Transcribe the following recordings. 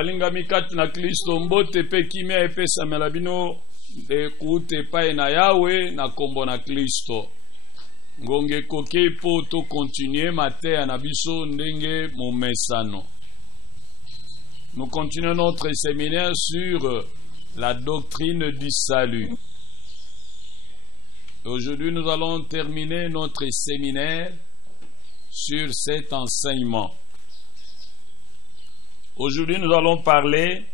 balingami kati na Kristo mbote pe kimia epesamela bino de kuute epai na Yawe na kombo na Kristo. Ngonge koke po to continuer mateya na biso ndenge momesano. Nous continuons notre séminaire sur la doctrine du salut. Aujourd'hui, nous allons terminer notre séminaire sur cet enseignement. Aujourd'hui, nous allons parler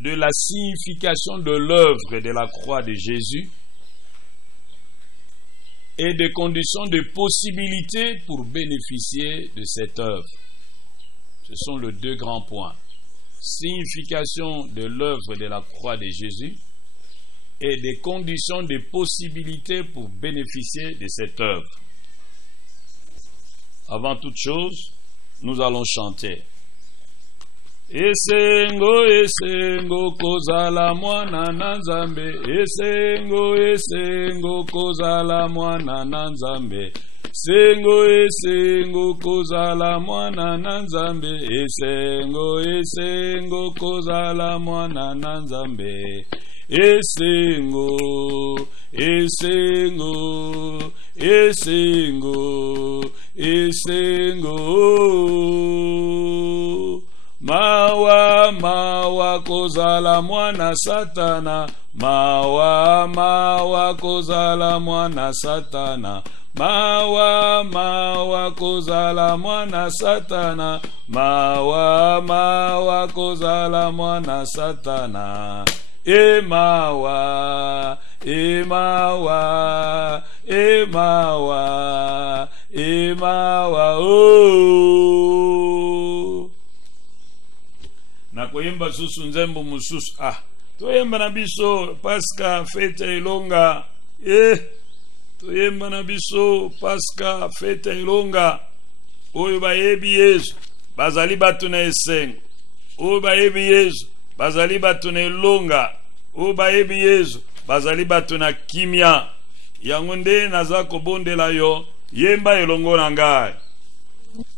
de la signification de l'œuvre de la croix de Jésus et des conditions de possibilité pour bénéficier de cette œuvre. Ce sont les deux grands points. Signification de l'œuvre de la croix de Jésus et des conditions de possibilité pour bénéficier de cette œuvre. Avant toute chose, nous allons chanter. Esengo, esengo, kozala mwana na Nzambe. Esengo, esengo, kozala mwana na Nzambe. Esengo, esengo, kozala mwana na Nzambe. Esengo, esengo, kozala mwana na Nzambe. Esengo, esengo, esengo, esengo. Mawa, mawa, kozala mwana Satana. Mawa, mawa, kozala mwana Satana. Mawa, mawa, kozala mwana Satana. Mawa, mawa, kozala mwana Satana. Emawa, emawa, emawa, emawa, oh. Nakoyemba susu nzembo mususu. Toyemba na biso Pasca fete ilonga. Toyemba na biso Pasca fete ilonga. Oyo bayebi Yesu bazali batu na esengo. Oyo bayebi Yesu bazali batu na ilonga. Oyo bayebi Yesu bazali batu na kimia. Yango nde naza kobondela yo yemba elongo na ngai.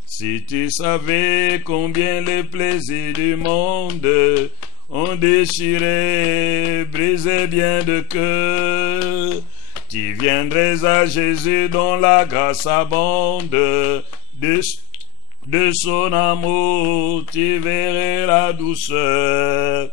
Si tu savais combien les plaisirs du monde ont déchiré, brisé bien de cœur, tu viendrais à Jésus dont la grâce abonde, de son amour tu verrais la douceur.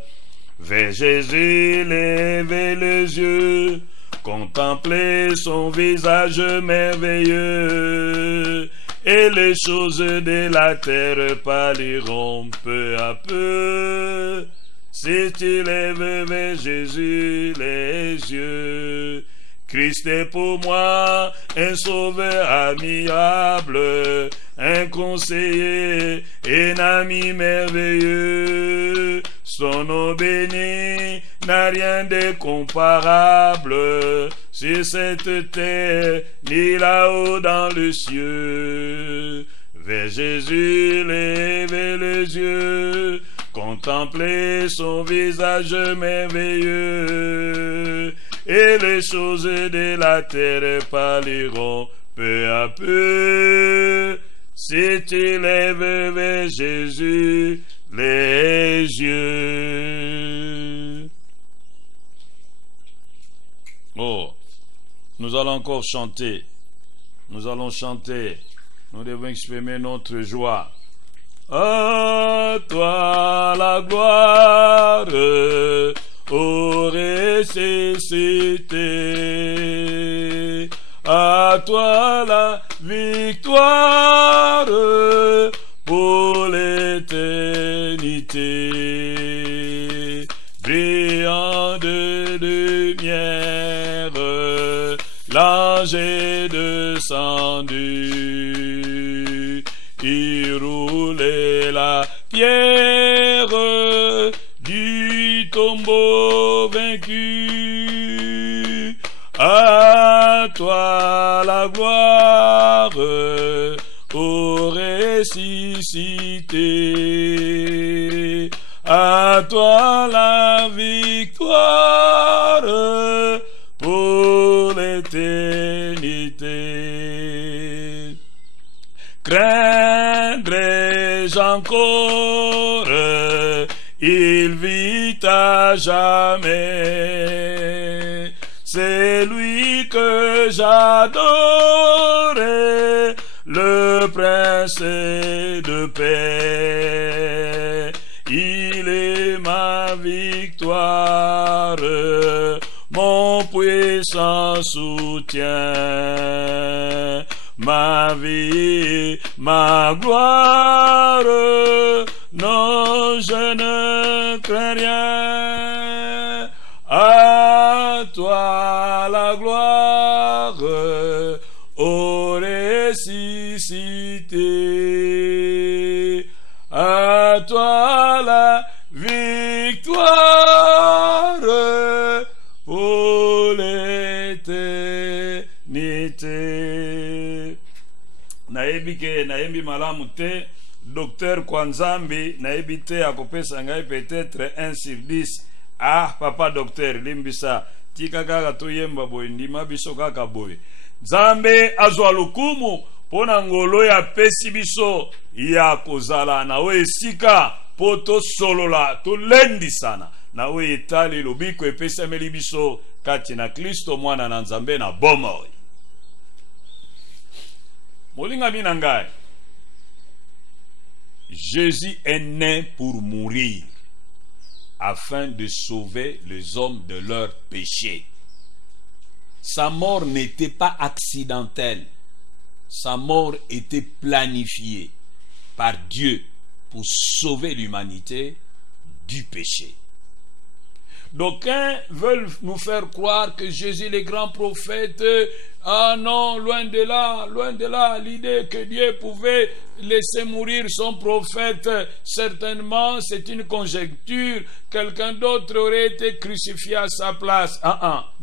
Vers Jésus levez les yeux, contemplez son visage merveilleux, et les choses de la terre pâliront peu à peu. Si tu lèves vers Jésus les yeux, Christ est pour moi un sauveur admirable, un conseiller, un ami merveilleux. Son nom béni n'a rien de comparable sur cette terre, ni là-haut dans le cieux. Vers Jésus, levez les yeux, contemplez son visage merveilleux, et les choses de la terre pâliront peu à peu. Si tu lèves vers Jésus les yeux. Oh, nous allons encore chanter. Nous allons chanter. Nous devons exprimer notre joie. À toi la gloire, ô ressuscité. À toi la victoire pour l'éternité. Brillant de lumière, l'ange est descendu. Il roulait la pierre du tombeau vaincu. À toi la gloire, ô ressuscité. À toi la victoire pour l'éternité. Craindrai encore, il vit à jamais. C'est lui que j'adore, le prince de paix. Il est ma victoire, mon puissant soutien, ma vie, ma gloire. Non, je ne crains rien. À toi la gloire, ô ressuscité. À toi la victoire pour l'éternité. Nayebi ke nayebi malamu te, docteur Kwanzambi nayebi te akopesa ngai peut-être 1 sur 10. Ah, papa docteur limbisa tika kaka toyemba boye ndima biso kaka boye. Nzambe azwa lukumu pona ngolo ya pesi biso ya kozala na we esika po tosolola tolendisana na we etali lobiko epesameli biso kati na Kristo mwana na Nzambe na bomoi. Molinga bina ngai, Jésus est né pour mourir afin de sauver les hommes de leurs péchés. Sa mort n'était pas accidentelle. Sa mort était planifiée par Dieu pour sauver l'humanité du péché. D'aucuns veulent nous faire croire que Jésus est le grand prophète. Ah non, loin de là, l'idée que Dieu pouvait laisser mourir son prophète, certainement c'est une conjecture. Quelqu'un d'autre aurait été crucifié à sa place.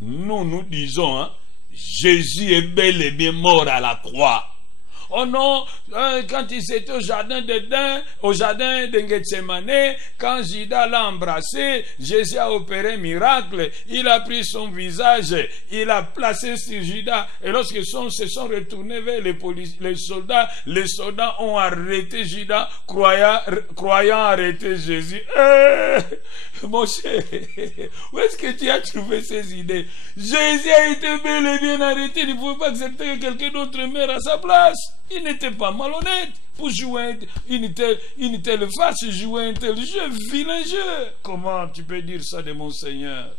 Nous disons, Jésus est bel et bien mort à la croix. Oh non, quand il était au jardin d'Éden, au jardin de Gethsemane, quand Judas l'a embrassé, Jésus a opéré un miracle. Il a pris son visage, il a placé sur Judas. Et lorsque se sont retournés vers les soldats ont arrêté Judas, croyant arrêter Jésus. Mon cher, où est-ce que tu as trouvé ces idées? Jésus a été bel et bien arrêté. Il ne pouvait pas accepter que quelqu'un d'autre meure à sa place. Il n'était pas malhonnête pour jouer une telle farce, jouer un tel jeu, vilain jeu. Comment tu peux dire ça de mon Seigneur?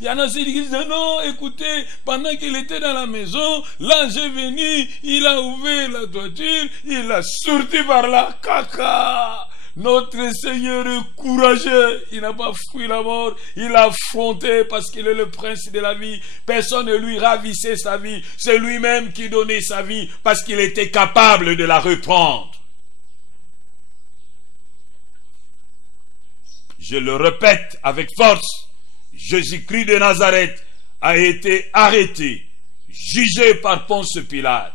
Il y en a ceux qui disent non, écoutez, pendant qu'il était dans la maison, l'ange est venu, il a ouvert la toiture, il a sorti par là, caca. Notre Seigneur est courageux, il n'a pas fui la mort, il a affronté parce qu'il est le prince de la vie. Personne ne lui ravissait sa vie, c'est lui-même qui donnait sa vie parce qu'il était capable de la reprendre. Je le répète avec force, Jésus-Christ de Nazareth a été arrêté, jugé par Ponce Pilate.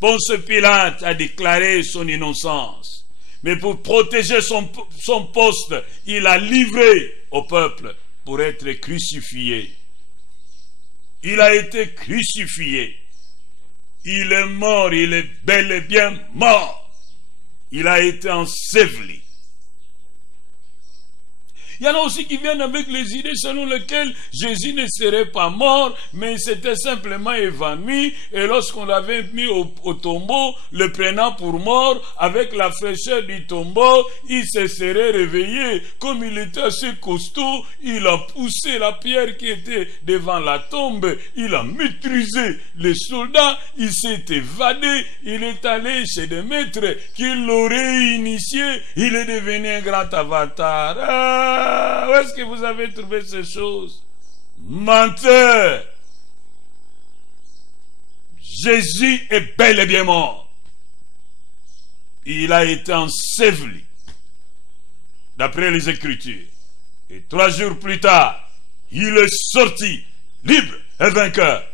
Ponce Pilate a déclaré son innocence. Mais pour protéger son poste, il a livré au peuple pour être crucifié. Il a été crucifié. Il est mort, il est bel et bien mort. Il a été enseveli. Il y en a aussi qui viennent avec les idées selon lesquelles Jésus ne serait pas mort, mais il s'était simplement évanoui. Et lorsqu'on l'avait mis au tombeau, le prenant pour mort, avec la fraîcheur du tombeau, il se serait réveillé. Comme il était assez costaud, il a poussé la pierre qui était devant la tombe. Il a maîtrisé les soldats. Il s'est évadé. Il est allé chez des maîtres qui l'auraient initié. Il est devenu un grand avatar. Où est-ce que vous avez trouvé ces choses? Menteur! Jésus est bel et bien mort. Il a été enseveli, d'après les Écritures. Et 3 jours plus tard, il est sorti, libre et vainqueur.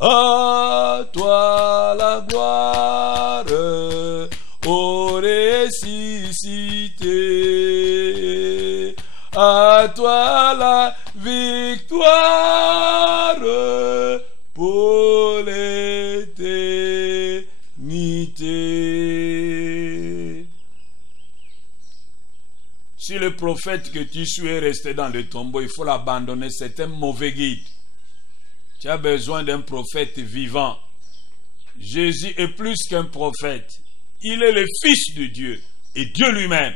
À toi la gloire, ô ressuscité. À toi la victoire pour l'éternité. le prophète que tu suis est resté dans le tombeau, il faut l'abandonner. C'est un mauvais guide. Tu as besoin d'un prophète vivant. Jésus est plus qu'un prophète. Il est le Fils de Dieu. Et Dieu lui-même.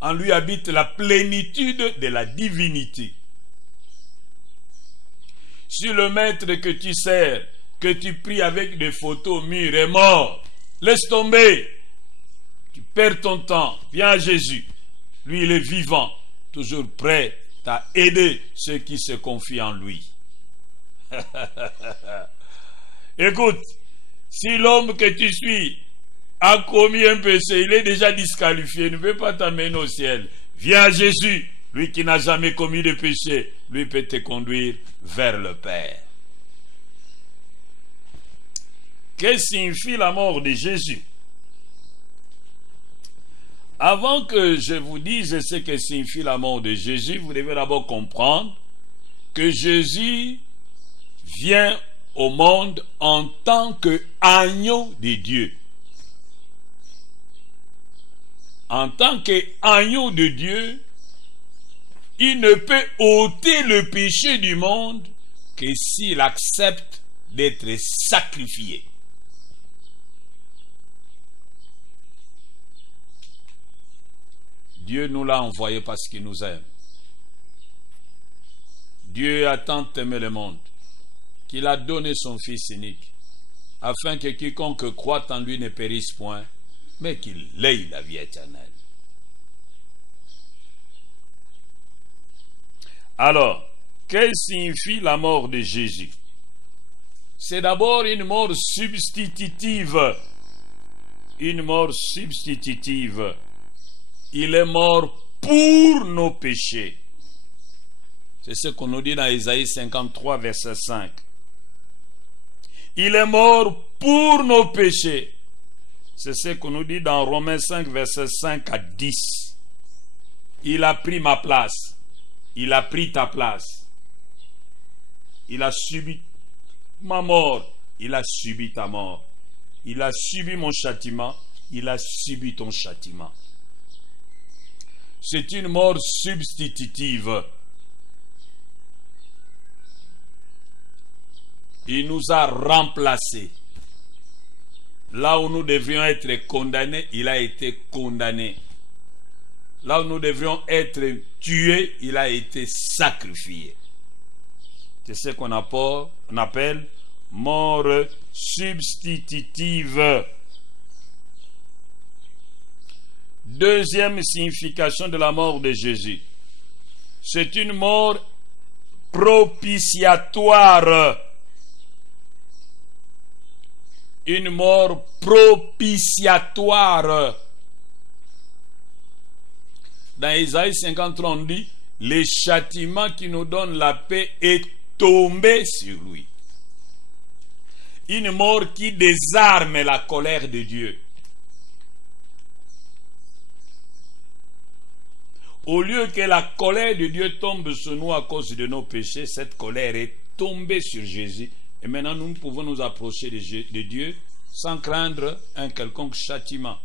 En lui habite la plénitude de la divinité. Si le maître que tu sers, que tu pries avec des photos au mur est mort, laisse tomber. Tu perds ton temps. Viens à Jésus. Lui, il est vivant, toujours prêt à aider ceux qui se confient en lui. Écoute, si l'homme que tu suis a commis un péché, il est déjà disqualifié, il ne peut pas t'amener au ciel. Viens à Jésus, lui qui n'a jamais commis de péché, lui peut te conduire vers le Père. Que signifie la mort de Jésus? Avant que je vous dise ce que signifie la mort de Jésus, vous devez d'abord comprendre que Jésus vient au monde en tant qu'agneau de Dieu. En tant qu'agneau de Dieu, il ne peut ôter le péché du monde que s'il accepte d'être sacrifié. Dieu nous l'a envoyé parce qu'il nous aime. Dieu a tant aimé le monde qu'il a donné son Fils unique, afin que quiconque croit en lui ne périsse point, mais qu'il ait la vie éternelle. Alors, que signifie la mort de Jésus? C'est d'abord une mort substitutive. Une mort substitutive. Il est mort pour nos péchés. C'est ce qu'on nous dit dans Ésaïe 53, verset 5. Il est mort pour nos péchés. C'est ce qu'on nous dit dans Romains 5, verset 5 à 10. Il a pris ma place. Il a pris ta place. Il a subi ma mort. Il a subi ta mort. Il a subi mon châtiment. Il a subi ton châtiment. C'est une mort substitutive. Il nous a remplacés. Là où nous devrions être condamnés, il a été condamné. Là où nous devrions être tués, il a été sacrifié. C'est ce qu'on appelle mort substitutive. Deuxième signification de la mort de Jésus. C'est une mort propitiatoire. Une mort propitiatoire. Dans Ésaïe 53, on dit, le châtiment qui nous donne la paix est tombé sur lui. Une mort qui désarme la colère de Dieu. Au lieu que la colère de Dieu tombe sur nous à cause de nos péchés, cette colère est tombée sur Jésus. Et maintenant, nous pouvons nous approcher de Dieu sans craindre un quelconque châtiment.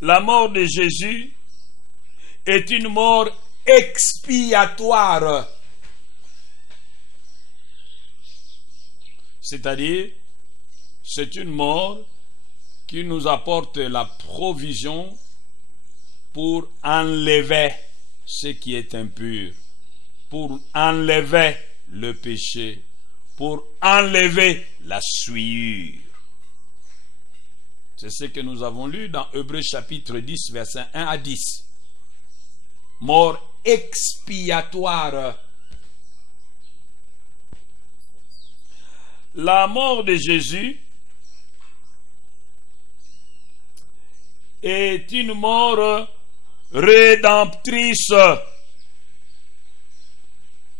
La mort de Jésus est une mort expiatoire. C'est-à-dire, c'est une mort qui nous apporte la provision pour enlever ce qui est impur, pour enlever le péché, pour enlever la souillure. C'est ce que nous avons lu dans Hébreux chapitre 10, versets 1 à 10. Mort expiatoire. La mort de Jésus est une mort rédemptrice.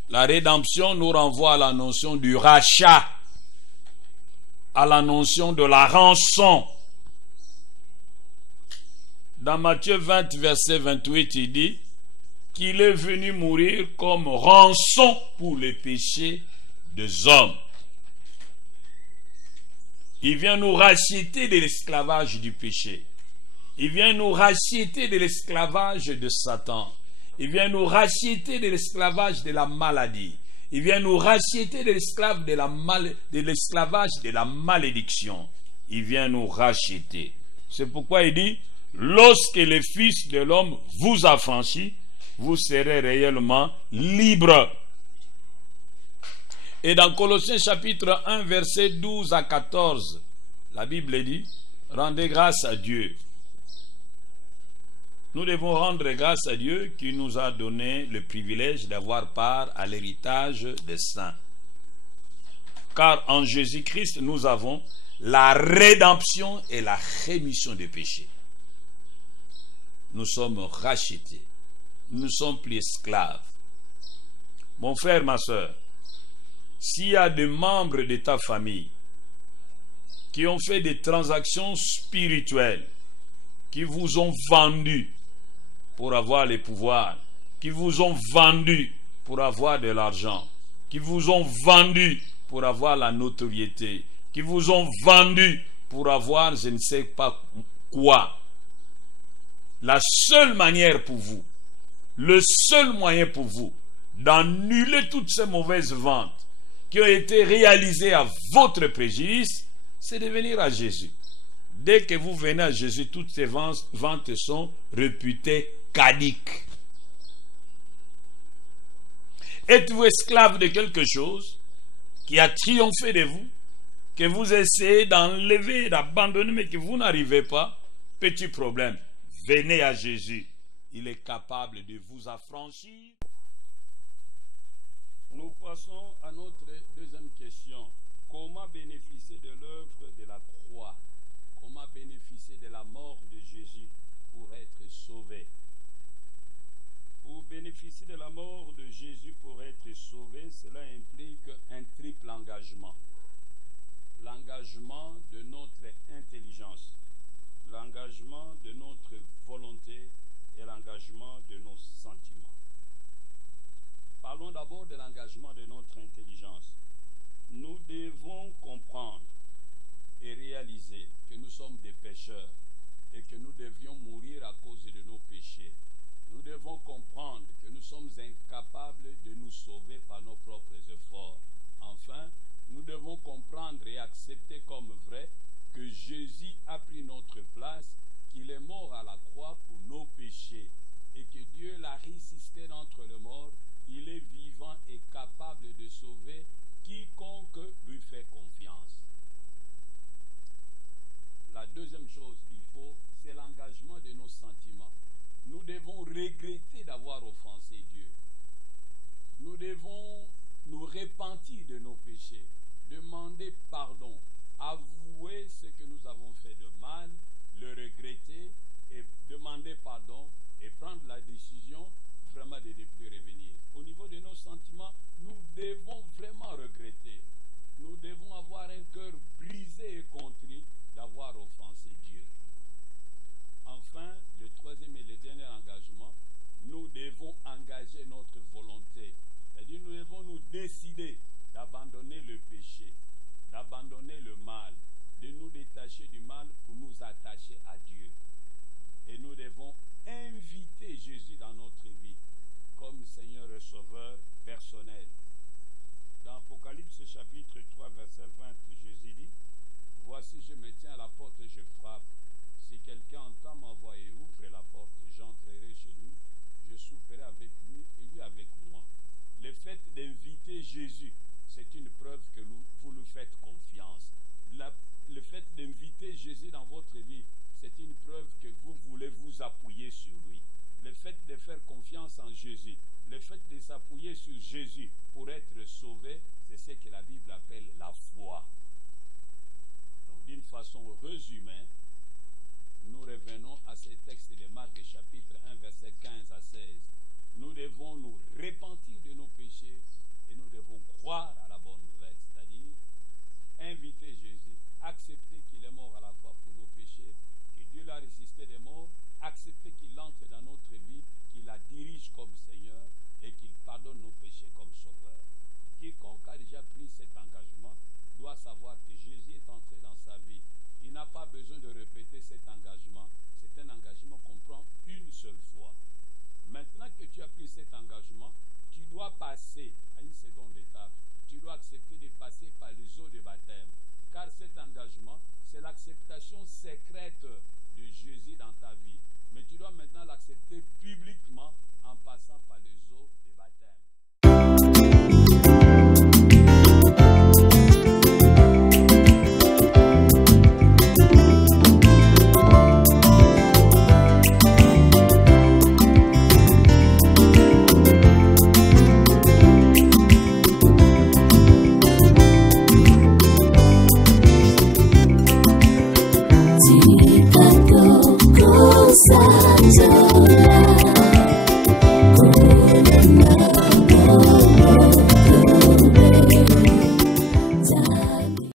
La rédemption nous renvoie à la notion du rachat, à la notion de la rançon. Dans Matthieu 20, verset 28, il dit qu'il est venu mourir comme rançon pour les péchés des hommes. Il vient nous racheter de l'esclavage du péché. Il vient nous racheter de l'esclavage de Satan. Il vient nous racheter de l'esclavage de la maladie. Il vient nous racheter de l'esclavage de la malédiction. Il vient nous racheter. C'est pourquoi il dit, lorsque le Fils de l'homme vous affranchit, vous serez réellement libres. Et dans Colossiens chapitre 1, verset 12 à 14, la Bible dit, rendez grâce à Dieu. Nous devons rendre grâce à Dieu qui nous a donné le privilège d'avoir part à l'héritage des saints. Car en Jésus-Christ, nous avons la rédemption et la rémission des péchés. Nous sommes rachetés. Nous ne sommes plus esclaves. Mon frère, ma soeur, s'il y a des membres de ta famille qui ont fait des transactions spirituelles, qui vous ont vendu pour avoir les pouvoirs, qui vous ont vendu pour avoir de l'argent, qui vous ont vendu pour avoir la notoriété, qui vous ont vendu pour avoir je ne sais pas quoi. La seule manière pour vous, le seul moyen pour vous d'annuler toutes ces mauvaises ventes qui ont été réalisées à votre préjudice, c'est de venir à Jésus. Dès que vous venez à Jésus, toutes ces ventes sont réputées caduques. Êtes-vous esclave de quelque chose qui a triomphé de vous, que vous essayez d'enlever, d'abandonner, mais que vous n'arrivez pas? Petit problème. Venez à Jésus. Il est capable de vous affranchir. Nous passons à notre deuxième question. Comment bénéficier de l'œuvre de la croix? Comment bénéficier de la mort de Jésus pour être sauvé? Pour bénéficier de la mort de Jésus pour être sauvé, cela implique un triple engagement. L'engagement de notre intelligence, l'engagement de notre volonté et l'engagement de nos sentiments. Parlons d'abord de l'engagement de notre intelligence. Nous devons comprendre et réaliser que nous sommes des pécheurs et que nous devions mourir à cause de nos péchés. Nous devons comprendre que nous sommes incapables de nous sauver par nos propres efforts. Enfin, nous devons comprendre et accepter comme vrai que Jésus a pris notre place, qu'il est mort à la croix pour nos péchés et que Dieu l'a ressuscité d'entre les morts. Il est vivant et capable de sauver quiconque lui fait confiance. La deuxième chose qu'il faut, c'est l'engagement de nos sentiments. Nous devons regretter d'avoir offensé Dieu. Nous devons nous repentir de nos péchés, demander pardon, avouer ce que nous avons fait de mal, le regretter et demander pardon et prendre la décision vraiment de ne plus revenir. Au niveau de nos sentiments, nous devons vraiment regretter. Nous devons avoir un cœur brisé et contrit d'avoir offensé Dieu. Enfin, le troisième et le dernier engagement, nous devons engager notre volonté. C'est-à-dire, nous devons nous décider d'abandonner le péché, d'abandonner le mal, de nous détacher du mal pour nous attacher à Dieu. Et nous devons inviter Jésus dans notre vie comme Seigneur et Sauveur personnel. Dans Apocalypse chapitre 3, verset 20, Jésus dit, « Voici, je me tiens à la porte et je frappe. Si quelqu'un entend ma voix et ouvre la porte, j'entrerai chez lui, je souperai avec lui et lui avec moi. » Le fait d'inviter Jésus, c'est une preuve que vous lui faites confiance. Le fait d'inviter Jésus dans votre vie, c'est une preuve que vous voulez vous appuyer sur lui. Le fait de faire confiance en Jésus, le fait de s'appuyer sur Jésus pour être sauvé, c'est ce que la Bible appelle la foi. Donc, d'une façon résumée, nous revenons à ce texte de Marc chapitre 1, verset 15 à 16. Nous devons nous repentir de nos péchés et nous devons croire à la bonne nouvelle, c'est-à-dire inviter Jésus, accepter qu'il est mort à la croix pour nos péchés, que Dieu l'a ressuscité des morts, accepter qu'il entre dans notre vie, qu'il la dirige comme Seigneur et qu'il pardonne nos péchés comme Sauveur. Quiconque a déjà pris cet engagement doit savoir que Jésus est entré dans sa vie. Il n'a pas besoin de répéter cet engagement. C'est c'est un engagement qu'on prend une seule fois. Maintenant que tu as pris cet engagement, tu dois passer à une seconde étape. Tu dois accepter de passer par les eaux de baptême. Car cet engagement, c'est l'acceptation secrète de Jésus dans ta vie. Mais tu dois maintenant l'accepter publiquement en passant par les eaux